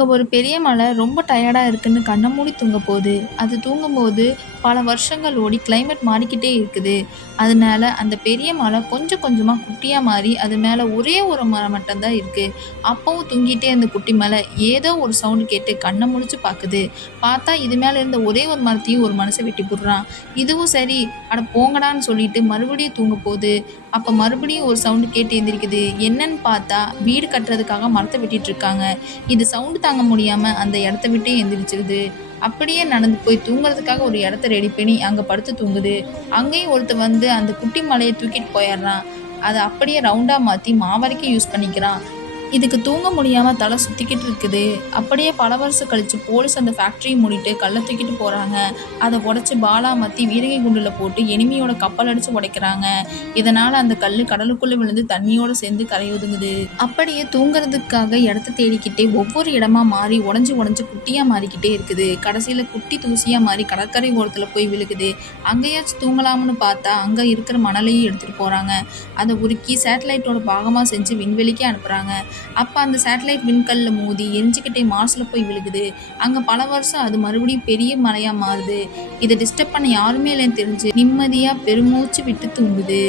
அங்க ஒரு பெரிய மலை ரொம்ப டயர்டா இருக்குன்னு கண்ண மூடி தூங்க போகுது. அது தூங்கும்போது பல வருஷங்கள் ஓடி கிளைமேட் மாறிக்கிட்டே இருக்குது. அதனால அந்த பெரிய மலை கொஞ்சம் கொஞ்சமா குட்டியா மாறி அது மேல ஒரே ஒரு மரம் மட்டும் தான் இருக்கு. அப்பவும் தூங்கிட்டே இருந்த குட்டி மலை ஏதோ ஒரு சவுண்ட் கேட்டு கண்ண முழிச்சு பாக்குது. பார்த்தா இது மேல இருந்த ஒரே ஒரு மரத்தையும் ஒரு மனுஷன் வெட்டி போடுறான். இதுவும் சரி, அட போங்கடான்னு சொல்லிட்டு மறுபடியும் தூங்க போகுது. அப்ப மறுபடியும் ஒரு சவுண்ட் கேட்டு எந்திரிக்குது. என்னன்னு பார்த்தா வீடு கட்டுறதுக்காக மரத்த வெட்டிட்டு இருக்காங்க. இது சவுண்ட் தாங்க முடியாம அந்த இடத்த விட்டு எந்திரிச்சிருது. அப்படியே நடந்து போய் தூங்குறதுக்காக ஒரு இடத்த ரெடி பண்ணி அங்க படுத்து தூங்குது. அங்கேயும் ஒருத்தன் வந்து அந்த குட்டி மலைய தூக்கிட்டு போயிடுறான். அத அப்படியே ரவுண்டா மாத்தி மாவரைக்கும் யூஸ் பண்ணிக்கிறான். இதுக்கு தூங்க முடியாம தலை சுத்திக்கிட்டு இருக்குது. அப்படியே பல வருஷம் கழிச்சு போலீஸ் அந்த ஃபேக்டரிய மூடிட்டு கல்ல தூக்கிட்டு போறாங்க. அத உடைச்சு பாலா மாத்தி பீரங்கி குண்டுல போட்டு எனிமியோட கப்பல் அடிச்சு உடைக்கிறாங்க. இதனால அந்த கல்லு கடலுக்குள்ள விழுந்து தண்ணியோட சேர்ந்து கரை ஒதுங்குது. அப்படியே தூங்குறதுக்காக இடத்த தேடிக்கிட்டே ஒவ்வொரு இடமா மாறி உடைஞ்சு உடைஞ்சு குட்டியா மாறிக்கிட்டே இருக்குது. கடைசியில குட்டி தூசியா மாறி கடற்கரை ஓரத்துல போய் விழுகுது. அங்கேயாச்சும் தூங்கலாம்னு பார்த்தா அங்க இருக்கிற மணலையும் எடுத்துட்டு போறாங்க. அதை உருக்கி சேட்டலைட்டோட பாகமா செஞ்சு விண்வெளிக்கே அனுப்புறாங்க. அப்ப அந்த சேட்டலைட் விண்கல்ல மோதி எரிஞ்சுக்கிட்டே மார்ஸ்ல போய் விழுகுது. அங்க பல வருஷம் அது மறுபடியும் பெரிய மலையா மாறுது. இதை டிஸ்டர்ப் பண்ண யாருமே இல்லைன்னு தெரிஞ்சு நிம்மதியா பெருமூச்சு விட்டு தூங்குது.